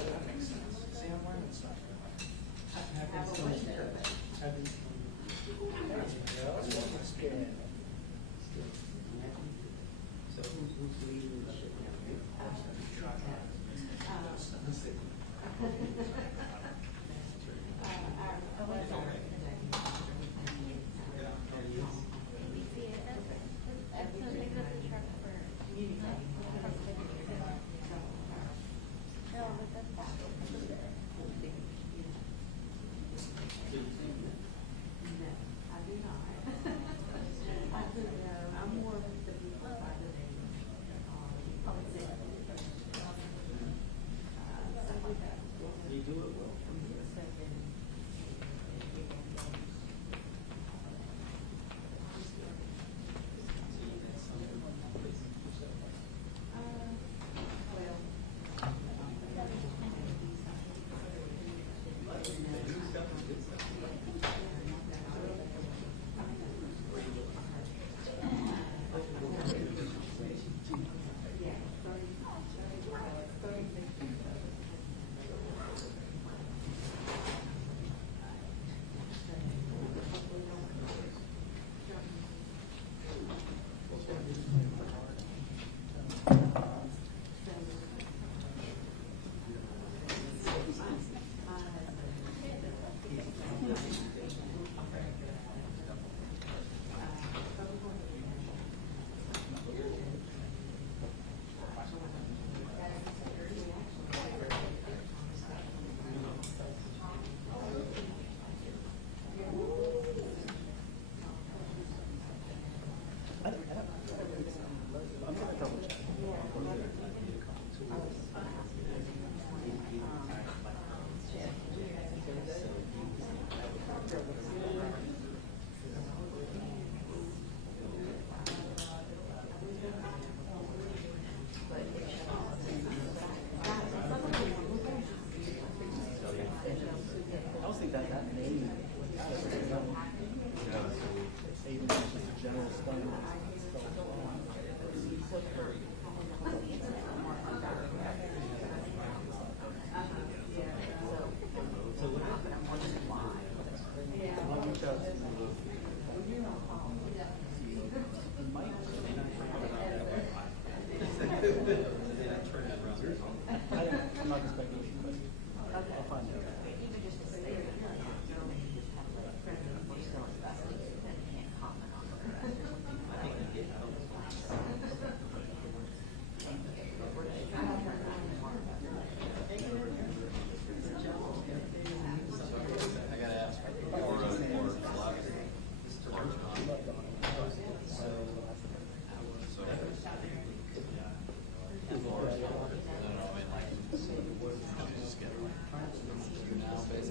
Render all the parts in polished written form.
that makes sense. See, I'm learning stuff. Happens to me. Happens to me. There you go. That's good. So who's leading the ship now? You do it well.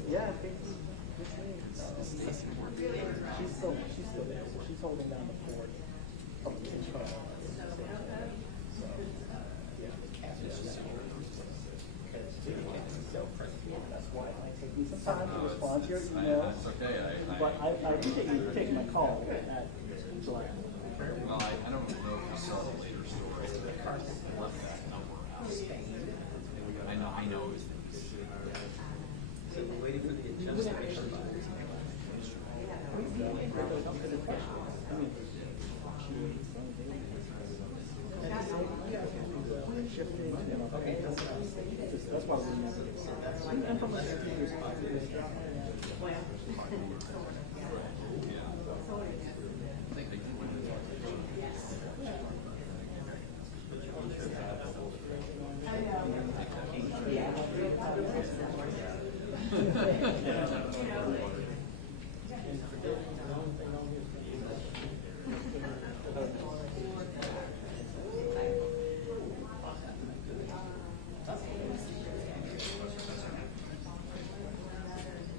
Yeah, I think she's still there. She's holding down the fort of the control. So, yeah. That's why it might take me some time to respond to your emails. That's okay. But I appreciate you taking my call at July. Well, I don't know if you saw the later story. I left that number out. I know it was So we're waiting for the adjustment. That's why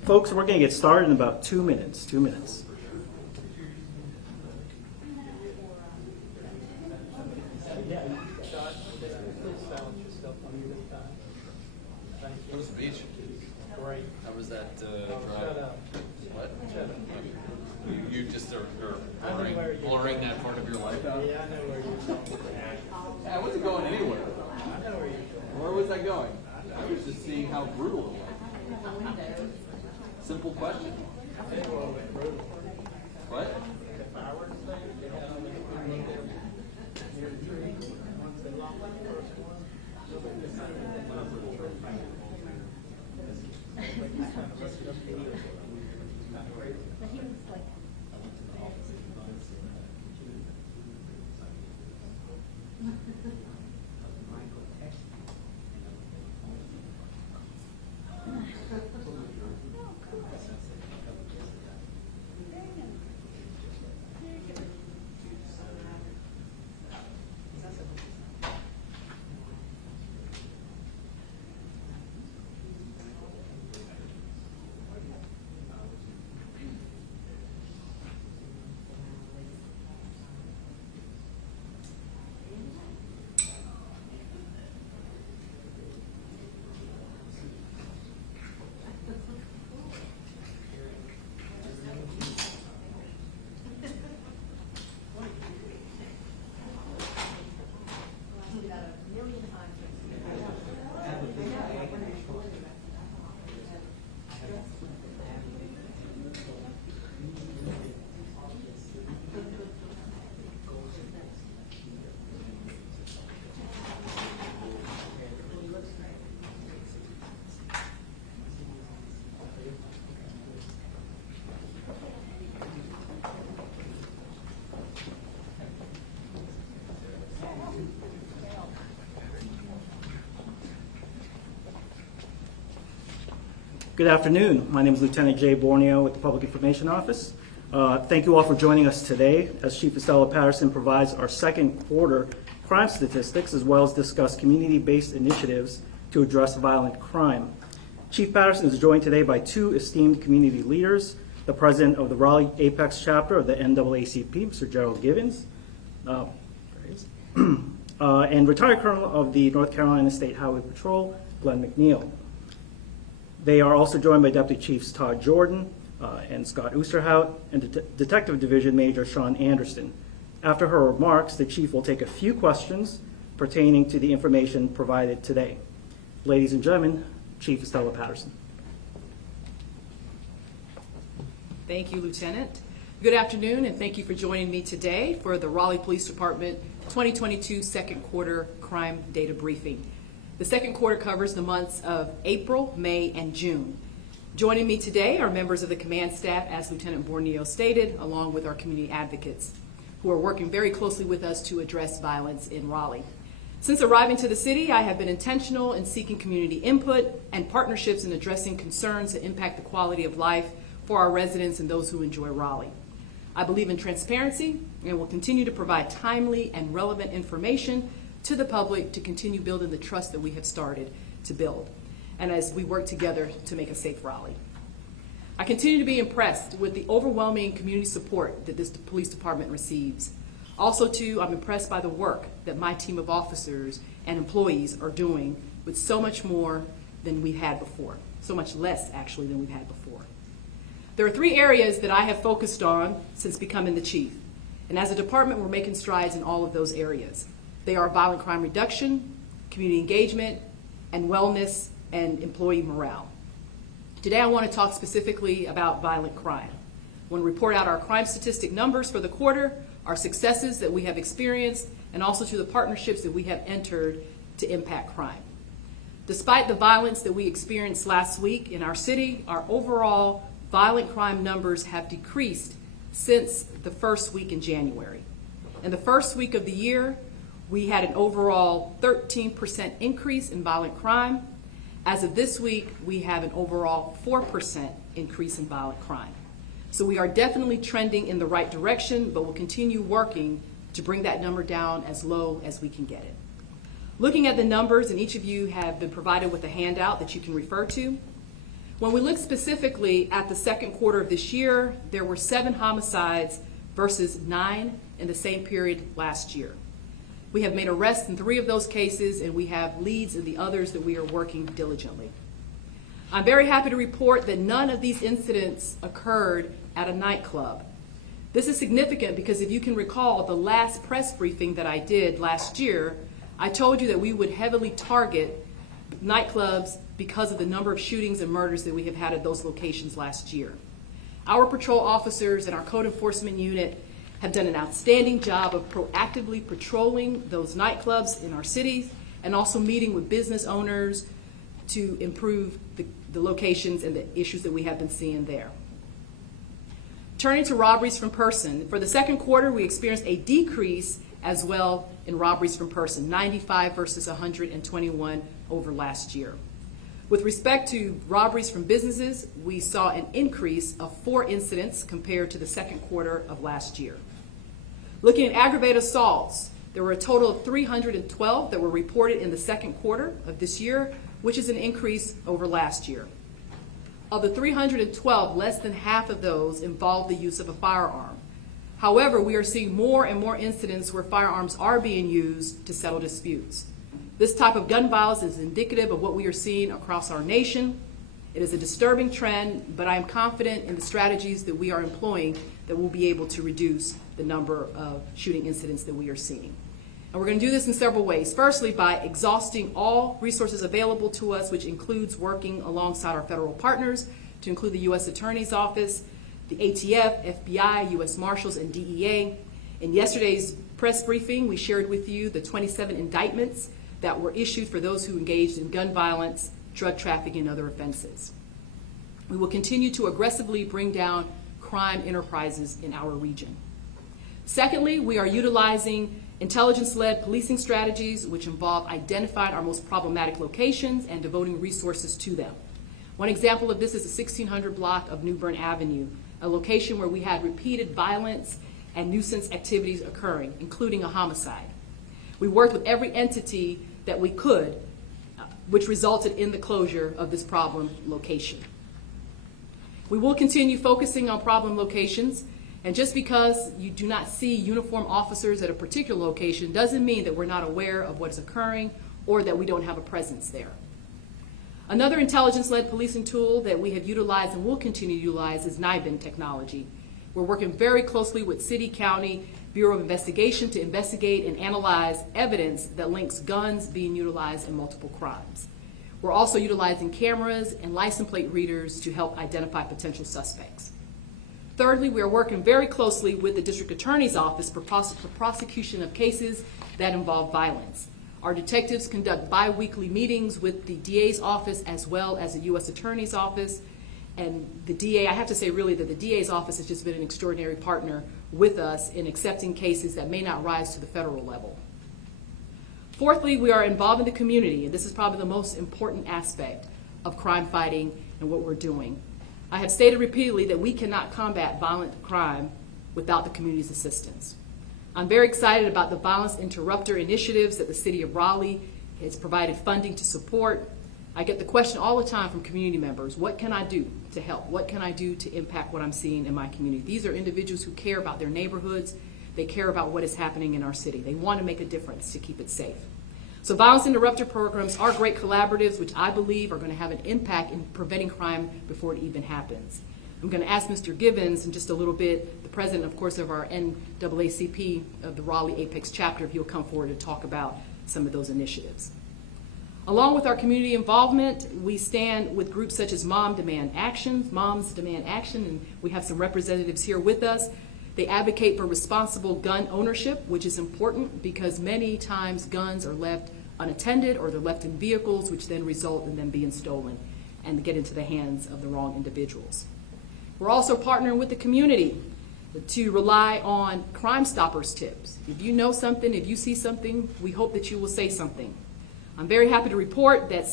folks, we're going to get started in about 2 minutes. 2 minutes. How was the beach? Great. How was that drive? Shut up. What? Shut up. You just are I know where you're blurring that part of your life out? Yeah, I know where you're going. I wasn't going anywhere. I know where you're going. Where was I going? I was just see how brutal it was. Simple question. What? Good afternoon. My name is Lieutenant Jay Borneo with the Public Information Office. Thank you all for joining us today as Chief Estella Patterson provides our second quarter crime statistics as well as discuss community-based initiatives to address violent crime. Chief Patterson is joined today by two esteemed community leaders, the President of the Raleigh Apex Chapter of the NAACP, Mr. Gerald Givens, and retired Colonel of the North Carolina State Highway Patrol, Glenn McNeil. They are also joined by Deputy Chiefs Todd Jordan and Scott Oosterhout and Detective Division Major Sean Anderson. After her remarks, the Chief will take a few questions pertaining to the information provided today. Ladies and gentlemen, Chief Estella Patterson. Thank you, Lieutenant. Good afternoon, and thank you for joining me today for the Raleigh Police Department 2022 second quarter crime data briefing. The second quarter covers the months of April, May, and June. Joining me today are members of the command staff, as Lieutenant Borneo stated, along with our community advocates, who are working very closely with us to address violence in Raleigh. Since arriving to the city, I have been intentional in seeking community input and partnerships in addressing concerns that impact the quality of life for our residents and those who enjoy Raleigh. I believe in transparency and will continue to provide timely and relevant information to the public to continue building the trust that we have started to build, and as we work together to make a safe Raleigh. I continue to be impressed with the overwhelming community support that this police department receives. Also, too, I'm impressed by the work that my team of officers and employees are doing with so much more than we've had before, so much less actually than we've had before. There are three areas that I have focused on since becoming the chief, and as a department, we're making strides in all of those areas. They are violent crime reduction, community engagement, and wellness and employee morale. Today I want to talk specifically about violent crime. I want to report out our crime statistic numbers for the quarter, our successes that we have experienced, and also to the partnerships that we have entered to impact crime. Despite the violence that we experienced last week in our city, our overall violent crime numbers have decreased since the first week in January. In the first week of the year, we had an overall 13% increase in violent crime. As of this week, we have an overall 4% increase in violent crime. So we are definitely trending in the right direction, but we'll continue working to bring that number down as low as we can get it. Looking at the numbers, and each of you have been provided with a handout that you can refer to. When we look specifically at the second quarter of this year, there were 7 homicides versus 9 in the same period last year. We have made arrests in 3 of those cases, and we have leads in the others that we are working diligently. I'm very happy to report that none of these incidents occurred at a nightclub. This is significant because if you can recall the last press briefing that I did last year, I told you that we would heavily target nightclubs because of the number of shootings and murders that we have had at those locations last year. Our patrol officers and our code enforcement unit have done an outstanding job of proactively patrolling those nightclubs in our cities and also meeting with business owners to improve the locations and the issues that we have been seeing there. Turning to robberies from person, for the second quarter, we experienced a decrease as well in robberies from person, 95 versus 121 over last year. With respect to robberies from businesses, we saw an increase of 4 incidents compared to the second quarter of last year. Looking at aggravated assaults, there were a total of 312 that were reported in the second quarter of this year, which is an increase over last year. Of the 312, less than half of those involved the use of a firearm. However, we are seeing more and more incidents where firearms are being used to settle disputes. This type of gun violence is indicative of what we are seeing across our nation. It is a disturbing trend, but I am confident in the strategies that we are employing that we'll be able to reduce the number of shooting incidents that we are seeing. And we're going to do this in several ways. Firstly, by exhausting all resources available to us, which includes working alongside our federal partners, to include the U.S. Attorney's Office, the ATF, FBI, U.S. Marshals, and DEA. In yesterday's press briefing, we shared with you the 27 indictments that were issued for those who engaged in gun violence, drug trafficking, and other offenses. We will continue to aggressively bring down crime enterprises in our region. Secondly, we are utilizing intelligence-led policing strategies which involve identifying our most problematic locations and devoting resources to them. One example of this is the 1600 block of New Bern Avenue, a location where we had repeated violence and nuisance activities occurring, including a homicide. We worked with every entity that we could, which resulted in the closure of this problem location. We will continue focusing on problem locations, and just because you do not see uniformed officers at a particular location doesn't mean that we're not aware of what is occurring or that we don't have a presence there. Another intelligence-led policing tool that we have utilized and will continue to utilize is NIBIN technology. We're working very closely with City, County, Bureau of Investigation to investigate and analyze evidence that links guns being utilized in multiple crimes. We're also utilizing cameras and license plate readers to help identify potential suspects. Thirdly, we are working very closely with the District Attorney's Office for prosecution of cases that involve violence. Our detectives conduct bi-weekly meetings with the DA's office as well as the U.S. Attorney's Office. And the DA, I have to say really that the DA's office has just been an extraordinary partner with us in accepting cases that may not rise to the federal level. Fourthly, we are involved in the community, and this is probably the most important aspect of crime fighting and what we're doing. I have stated repeatedly that we cannot combat violent crime without the community's assistance. I'm very excited about the violence interrupter initiatives that the City of Raleigh has provided funding to support. I get the question all the time from community members, what can I do to help? What can I do to impact what I'm seeing in my community? These are individuals who care about their neighborhoods. They care about what is happening in our city. They want to make a difference to keep it safe. So violence interrupter programs are great collaboratives, which I believe are going to have an impact in preventing crime before it even happens. I'm going to ask Mr. Givens in just a little bit, the president, of course, of our NAACP of the Raleigh Apex chapter, if he'll come forward to talk about some of those initiatives. Along with our community involvement, we stand with groups such as Moms Demand Action, and we have some representatives here with us. They advocate for responsible gun ownership, which is important because many times guns are left unattended or they're left in vehicles, which then result in them being stolen and get into the hands of the wrong individuals. We're also partnering with the community to rely on Crime Stoppers tips. If you know something, if you see something, we hope that you will say something. I'm very happy to report that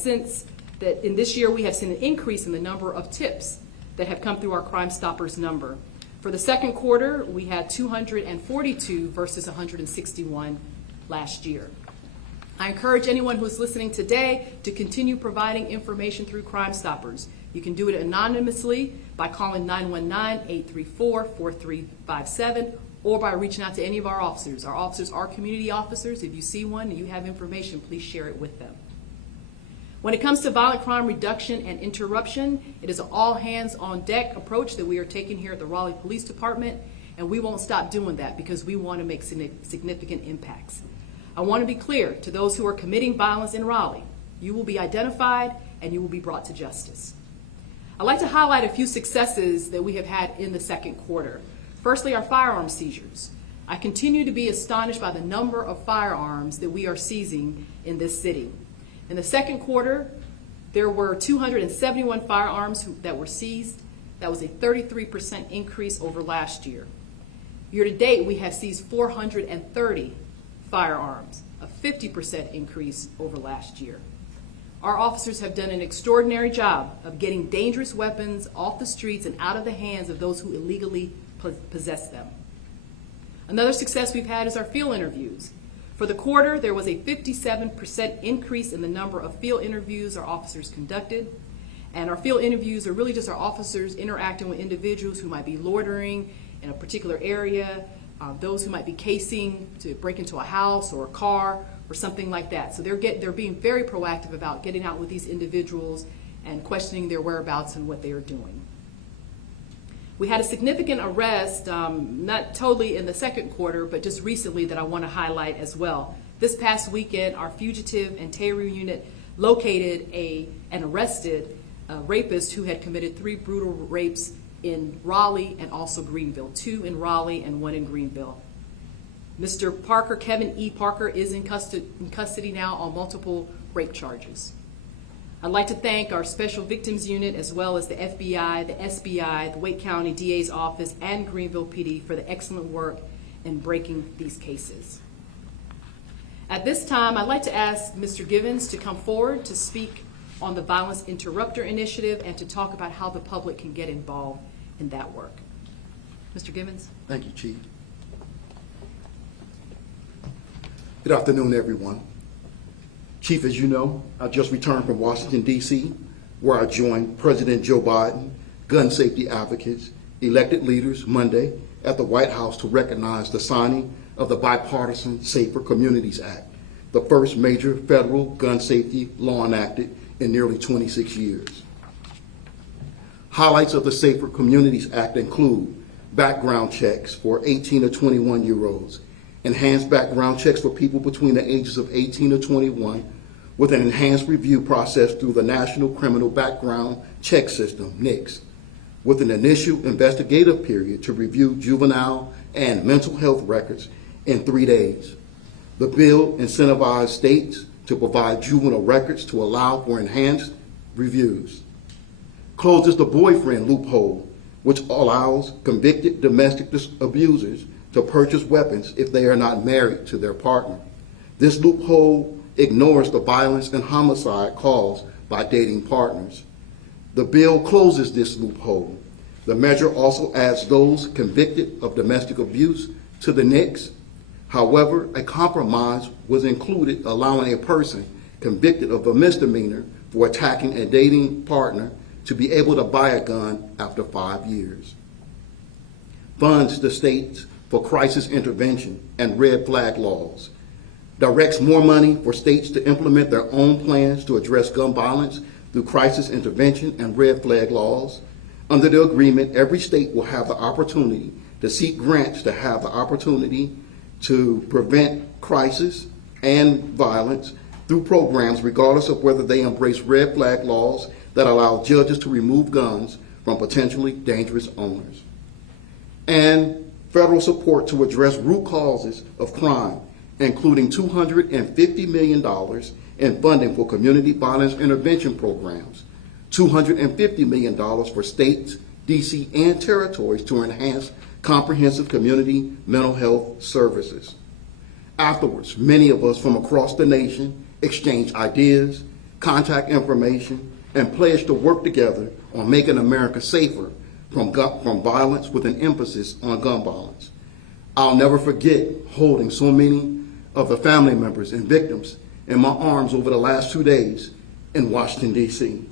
in this year we have seen an increase in the number of tips that have come through our Crime Stoppers number. For the second quarter, we had 242 versus 161 last year. I encourage anyone who is listening today to continue providing information through Crime Stoppers. You can do it anonymously by calling 919-834-4357 or by reaching out to any of our officers. Our officers are community officers. If you see one and you have information, please share it with them. When it comes to violent crime reduction and interruption, it is an all-hands-on-deck approach that we are taking here at the Raleigh Police Department, and we won't stop doing that because we want to make significant impacts. I want to be clear to those who are committing violence in Raleigh. You will be identified and you will be brought to justice. I'd like to highlight a few successes that we have had in the second quarter. Firstly, our firearm seizures. I continue to be astonished by the number of firearms that we are seizing in this city. In the second quarter, there were 271 firearms that were seized. That was a 33% increase over last year. Year to date, we have seized 430 firearms, a 50% increase over last year. Our officers have done an extraordinary job of getting dangerous weapons off the streets and out of the hands of those who illegally possess them. Another success we've had is our field interviews. For the quarter, there was a 57% increase in the number of field interviews our officers conducted. And our field interviews are really just our officers interacting with individuals who might be loitering in a particular area, those who might be casing to break into a house or a car or something like that. So they're being very proactive about getting out with these individuals and questioning their whereabouts and what they are doing. We had a significant arrest, not totally in the second quarter, but just recently that I want to highlight as well. This past weekend, our fugitive and Terror unit located and arrested a rapist who had committed 3 brutal rapes in Raleigh and also Greenville, 2 in Raleigh and 1 in Greenville. Mr. Parker, Kevin E. Parker, is in custody now on multiple rape charges. I'd like to thank our Special Victims Unit as well as the FBI, the SBI, the Wake County DA's office, and Greenville PD for the excellent work in breaking these cases. At this time, I'd like to ask Mr. Givens to come forward to speak on the Violence Interrupter Initiative and to talk about how the public can get involved in that work. Mr. Givens? Thank you, Chief. Good afternoon, everyone. Chief, as you know, I just returned from Washington, D.C., where I joined President Joe Biden, gun safety advocates, elected leaders Monday at the White House to recognize the signing of the Bipartisan Safer Communities Act, the first major federal gun safety law enacted in nearly 26 years. Highlights of the Safer Communities Act include background checks for 18 to 21-year-olds, enhanced background checks for people between the ages of 18 to 21 with an enhanced review process through the National Criminal Background Check System, NICS, with an initial investigative period to review juvenile and mental health records in 3 days. The bill incentivizes states to provide juvenile records to allow for enhanced reviews. Closes the boyfriend loophole, which allows convicted domestic abusers to purchase weapons if they are not married to their partner. This loophole ignores the violence and homicide caused by dating partners. The bill closes this loophole. The measure also adds those convicted of domestic abuse to the NICS. However, a compromise was included allowing a person convicted of a misdemeanor for attacking a dating partner to be able to buy a gun after 5 years. Funds the states for crisis intervention and red flag laws. Directs more money for states to implement their own plans to address gun violence through crisis intervention and red flag laws. Under the agreement, every state will have the opportunity to seek grants to have the opportunity to prevent crisis and violence through programs regardless of whether they embrace red flag laws that allow judges to remove guns from potentially dangerous owners. And federal support to address root causes of crime, including $250 million in funding for community violence intervention programs, $250 million for states, DC, and territories to enhance comprehensive community mental health services. Afterwards, many of us from across the nation exchange ideas, contact information, and pledge to work together on making America safer from violence with an emphasis on gun violence. I'll never forget holding so many of the family members and victims in my arms over the last 2 days in Washington, D.C.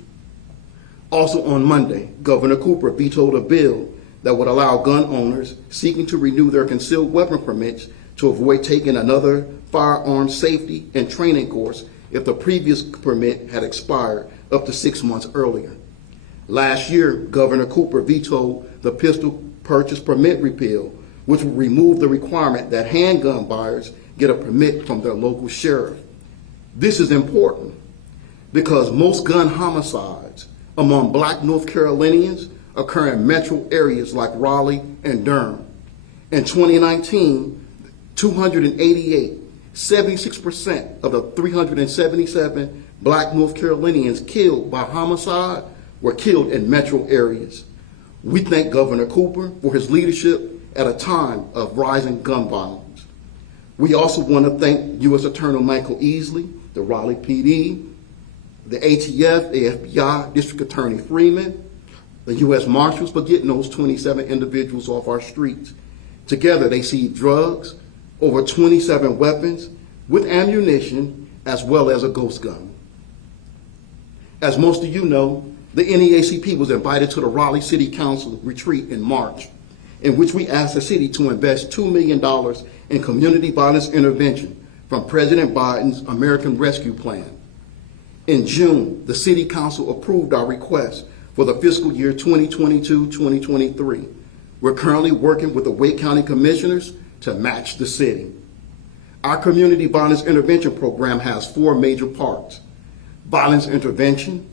Also on Monday, Governor Cooper vetoed a bill that would allow gun owners seeking to renew their concealed weapon permits to avoid taking another firearm safety and training course if the previous permit had expired up to 6 months earlier. Last year, Governor Cooper vetoed the pistol purchase permit repeal, which would remove the requirement that handgun buyers get a permit from their local sheriff. This is important. because most gun homicides among Black North Carolinians occur in metro areas like Raleigh and Durham. In 2019, 288, 76% of the 377 Black North Carolinians killed by homicide were killed in metro areas. We thank Governor Cooper for his leadership at a time of rising gun violence. We also want to thank U.S. Attorney Michael Easley, the Raleigh PD, the ATF, the FBI, District Attorney Freeman, the U.S. Marshals for getting those 27 individuals off our streets. Together, they seized drugs, over 27 weapons with ammunition, as well as a ghost gun. As most of you know, the NEACP was invited to the Raleigh City Council retreat in March, in which we asked the city to invest $2 million in community violence intervention from President Biden's American Rescue Plan. In June, the City Council approved our request for the fiscal year 2022-2023. We're currently working with the Wake County Commissioners to match the city. Our community violence intervention program has 4 major parts: violence intervention,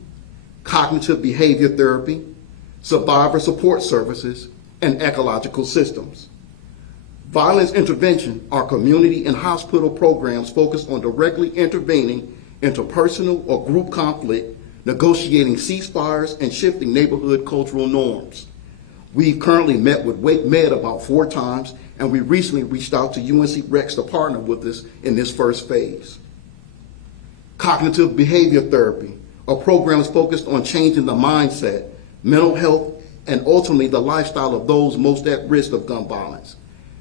cognitive behavior therapy, survivor support services, and ecological systems. Violence intervention are community and hospital programs focused on directly intervening interpersonal or group conflict, negotiating ceasefires, and shifting neighborhood cultural norms. We've currently met with Wake Med about 4 times, and we recently reached out to UNC Rex to partner with us in this first phase. Cognitive behavior therapy are programs focused on changing the mindset, mental health, and ultimately the lifestyle of those most at risk of gun violence.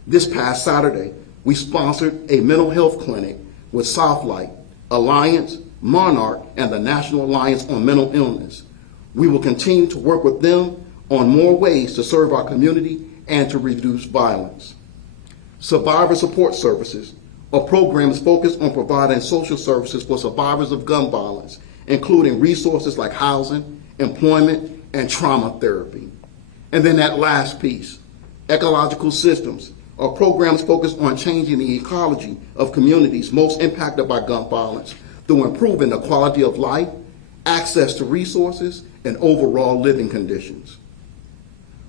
This past Saturday, we sponsored a mental health clinic with Southlight, Alliance, Monarch, and the National Alliance on Mental Illness. We will continue to work with them on more ways to serve our community and to reduce violence. Survivor support services are programs focused on providing social services for survivors of gun violence, including resources like housing, employment, and trauma therapy. And then that last piece, ecological systems, are programs focused on changing the ecology of communities most impacted by gun violence through improving the quality of life, access to resources, and overall living conditions.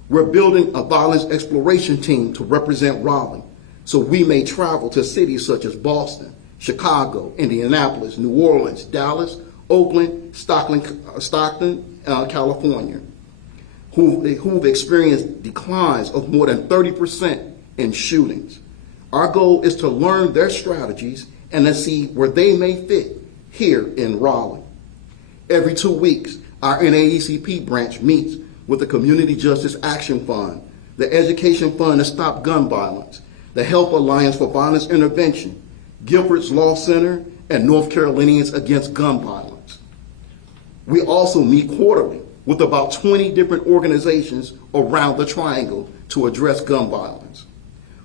We're building a violence exploration team to represent Raleigh, so we may travel to cities such as Boston, Chicago, Indianapolis, New Orleans, Dallas, Oakland, Stockton, California, who've experienced declines of more than 30% in shootings. Our goal is to learn their strategies and to see where they may fit here in Raleigh. Every 2 weeks, our NAACP branch meets with the Community Justice Action Fund, the Education Fund to Stop Gun Violence, the Help Alliance for Violence Intervention, Gilbert's Law Center, and North Carolinians Against Gun Violence. We also meet quarterly with about 20 different organizations around the Triangle to address gun violence.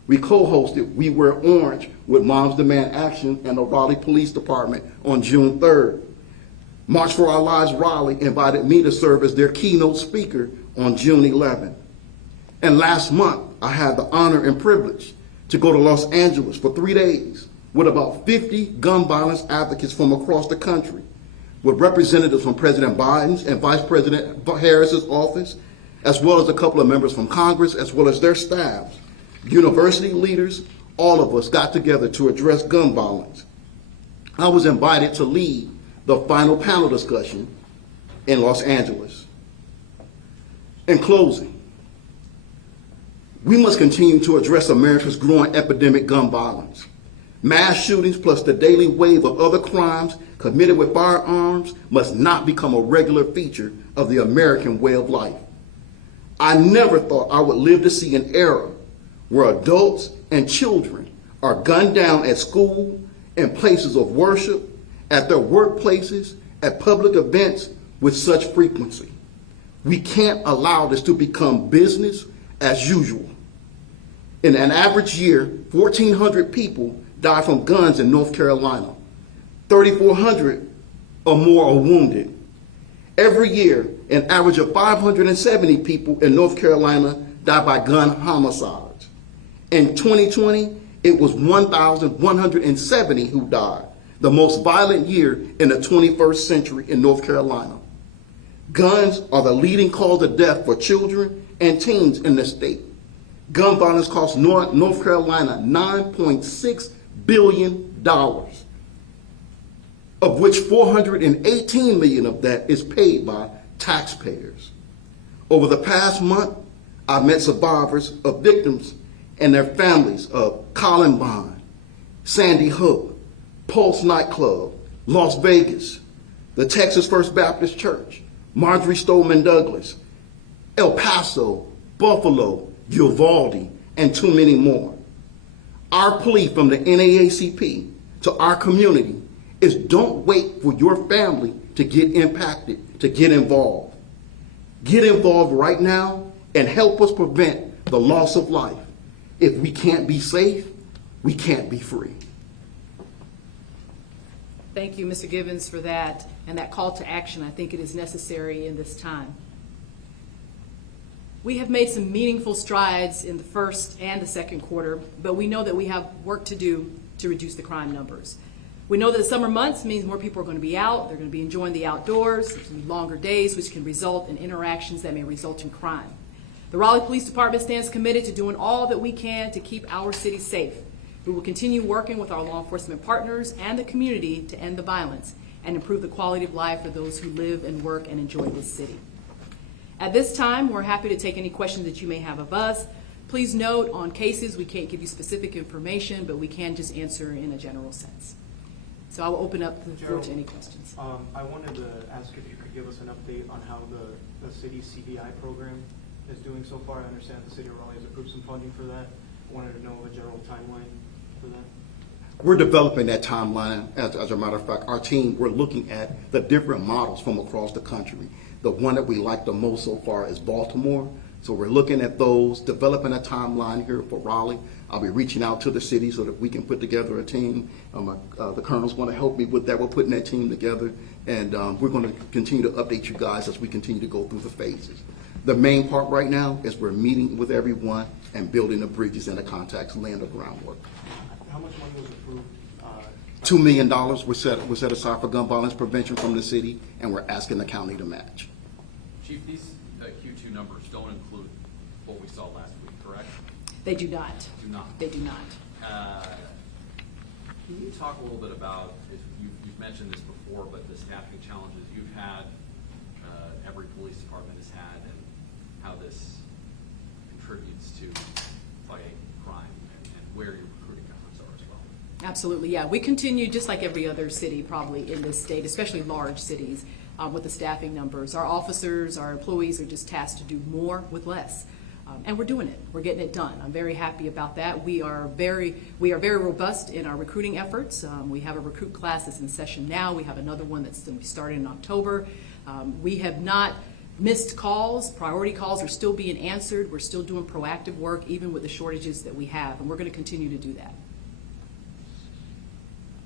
We co-hosted We Wear Orange with Moms Demand Action and the Raleigh Police Department on June 3rd. March for Our Lives Raleigh invited me to serve as their keynote speaker on June 11th. And last month, I had the honor and privilege to go to Los Angeles for 3 days with about 50 gun violence advocates from across the country, with representatives from President Biden's and Vice President Harris's office, as well as a couple of members from Congress, as well as their staffs. University leaders, all of us got together to address gun violence. I was invited to lead the final panel discussion in Los Angeles. In closing, we must continue to address America's growing epidemic gun violence. Mass shootings plus the daily wave of other crimes committed with firearms must not become a regular feature of the American way of life. I never thought I would live to see an era where adults and children are gunned down at school, in places of worship, at their workplaces, at public events with such frequency. We can't allow this to become business as usual. In an average year, 1,400 people die from guns in North Carolina. 3,400 or more are wounded. Every year, an average of 570 people in North Carolina die by gun homicides. In 2020, it was 1,170 who died, the most violent year in the 21st century in North Carolina. Guns are the leading cause of death for children and teens in the state. Gun violence costs North Carolina $9.6 billion, of which $418 million of that is paid by taxpayers. Over the past month, I've met survivors of victims and their families of Columbine, Sandy Hook, Pulse Nightclub, Las Vegas, the Texas First Baptist Church, Marjorie Stoneman Douglas, El Paso, Buffalo, Uvalde, and too many more. Our plea from the NAACP to our community is don't wait for your family to get impacted, to get involved. Get involved right now and help us prevent the loss of life. If we can't be safe, we can't be free. Thank you, Mr. Givens, for that and that call to action. I think it is necessary in this time. We have made some meaningful strides in the first and the second quarter, but we know that we have work to do to reduce the crime numbers. We know that the summer months means more people are going to be out, they're going to be enjoying the outdoors, there's going to be longer days, which can result in interactions that may result in crime. The Raleigh Police Department stands committed to doing all that we can to keep our city safe. We will continue working with our law enforcement partners and the community to end the violence and improve the quality of life for those who live and work and enjoy this city. At this time, we're happy to take any questions that you may have of us. Please note, on cases, we can't give you specific information, but we can just answer in a general sense. So I will open up the floor to any questions. I wanted to ask if you could give us an update on how the city's CDI program is doing so far. I understand the city of Raleigh has approved some funding for that. I wanted to know a general timeline for that. We're developing that timeline. As a matter of fact, our team, we're looking at the different models from across the country. The one that we like the most so far is Baltimore. So we're looking at those, developing a timeline here for Raleigh. I'll be reaching out to the city so that we can put together a team. The colonel's going to help me with that. We're putting that team together, and we're going to continue to update you guys as we continue to go through the phases. The main part right now is we're meeting with everyone and building the bridges and the contacts, laying the groundwork. How much money was approved? $2 million was set aside for gun violence prevention from the city, and we're asking the county to match. Chief, these Q2 numbers don't include what we saw last week, correct? They do not. Do not. They do not. Can you talk a little bit about, you've mentioned this before, but the staffing challenges you've had, every police department has had, and how this contributes to fighting crime and where your recruiting efforts are as well? Absolutely, yeah. We continue, just like every other city probably in this state, especially large cities, with the staffing numbers. Our officers, our employees are just tasked to do more with less. And we're doing it. We're getting it done. I'm very happy about that. We are very robust in our recruiting efforts. We have a recruit class that's in session now. We have another one that's going to be starting in October. We have not missed calls. Priority calls are still being answered. We're still doing proactive work, even with the shortages that we have, and we're going to continue to do that.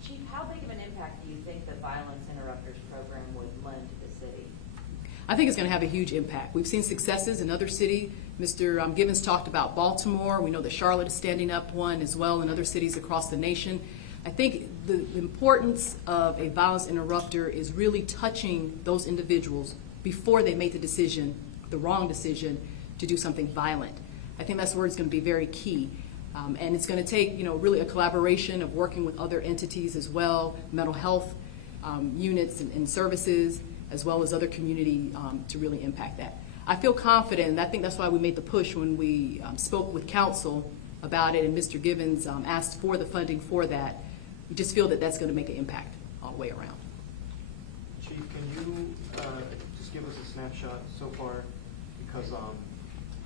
Chief, how big of an impact do you think the Violence Interrupters program would lend to the city? I think it's going to have a huge impact. We've seen successes in other cities. Mr. Givens talked about Baltimore. We know that Charlotte is standing up one as well, and other cities across the nation. I think the importance of a violence interrupter is really touching those individuals before they make the decision, the wrong decision, to do something violent. I think that's where it's going to be very key. And it's going to take, really a collaboration of working with other entities as well, mental health units and services, as well as other community to really impact that. I feel confident, and I think that's why we made the push when we spoke with council about it, and Mr. Givens asked for the funding for that. We just feel that that's going to make an impact all the way around. Chief, can you just give us a snapshot so far? Because,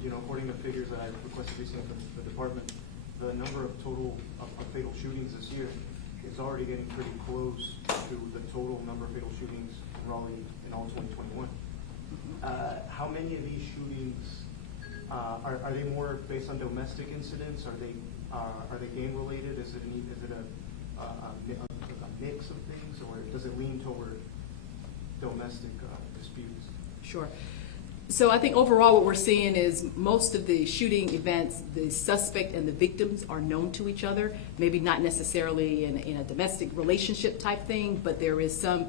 according to figures that I requested recently from the department, the number of total of fatal shootings this year is already getting pretty close to the total number of fatal shootings in Raleigh in all 2021. How many of these shootings are they more based on domestic incidents? Are they gang related? Is it a mix of things, or does it lean toward domestic disputes? Sure. So I think overall what we're seeing is most of the shooting events, the suspect and the victims are known to each other, maybe not necessarily in a domestic relationship type thing, but there is some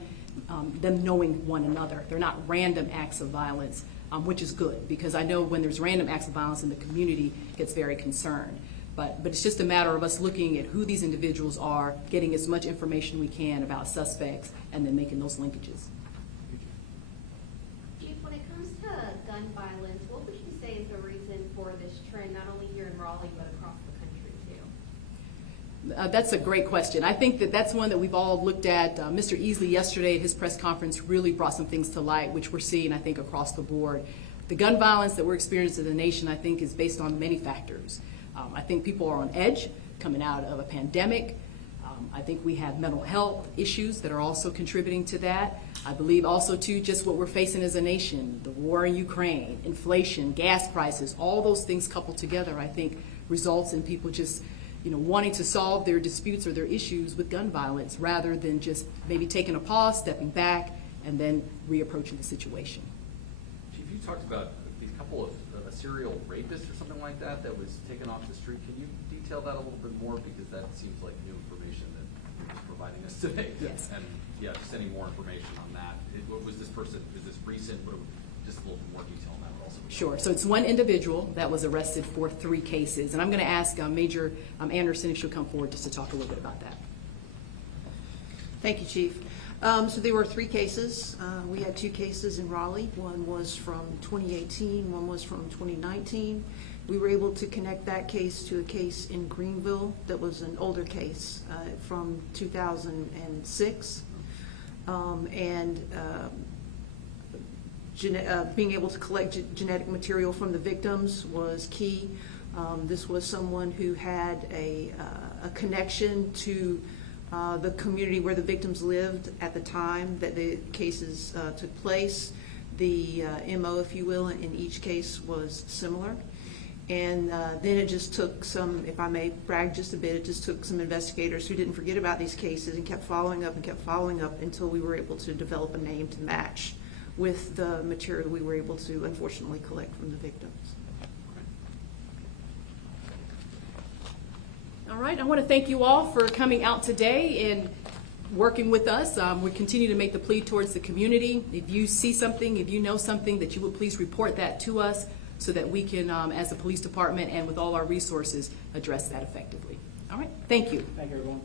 them knowing one another. They're not random acts of violence, which is good, because I know when there's random acts of violence in the community, it gets very concerned. But it's just a matter of us looking at who these individuals are, getting as much information we can about suspects, and then making those linkages. Chief, when it comes to gun violence, what would you say is the reason for this trend, not only here in Raleigh, but across the country too? That's a great question. I think that's one that we've all looked at. Mr. Easley yesterday at his press conference really brought some things to light, which we're seeing, I think, across the board. The gun violence that we're experiencing in the nation, I think, is based on many factors. I think people are on edge coming out of a pandemic. I think we have mental health issues that are also contributing to that. I believe also, too, just what we're facing as a nation, the war in Ukraine, inflation, gas prices, all those things coupled together, I think, results in people just wanting to solve their disputes or their issues with gun violence rather than just maybe taking a pause, stepping back, and then reapproaching the situation. Chief, you talked about these couple of a serial rapist or something like that was taken off the street. Can you detail that a little bit more, because that seems like new information that you're just providing us today? Yes. And yeah, just any more information on that. What was this person? Is this recent? Just a little bit more detail on that also. Sure. So it's one individual that was arrested for 3 cases, and I'm going to ask Major Anderson if she'll come forward just to talk a little bit about that. Thank you, Chief. So there were 3 cases. We had 2 cases in Raleigh. One was from 2018, one was from 2019. We were able to connect that case to a case in Greenville that was an older case from 2006. Being able to collect genetic material from the victims was key. This was someone who had a connection to the community where the victims lived at the time that the cases took place. The MO, if you will, in each case was similar. And then it just took some, if I may brag just a bit, it just took some investigators who didn't forget about these cases and kept following up until we were able to develop a name to match with the material we were able to unfortunately collect from the victims. All right, I want to thank you all for coming out today and working with us. We continue to make the plea towards the community. If you see something, if you know something, that you would please report that to us so that we can, as a police department and with all our resources, address that effectively. All right, thank you. Thank you, everyone.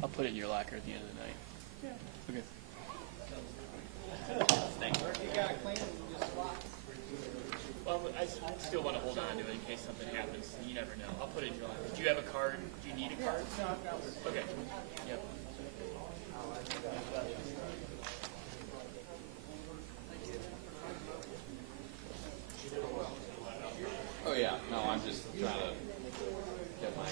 I'll put it in your locker at the end of the night. Yeah. Okay. Well, I still want to hold on to it in case something happens. You never know. I'll put it in your locker. Do you have a card? Do you need a card? Okay. Yep. Oh yeah, no, I'm just trying to get my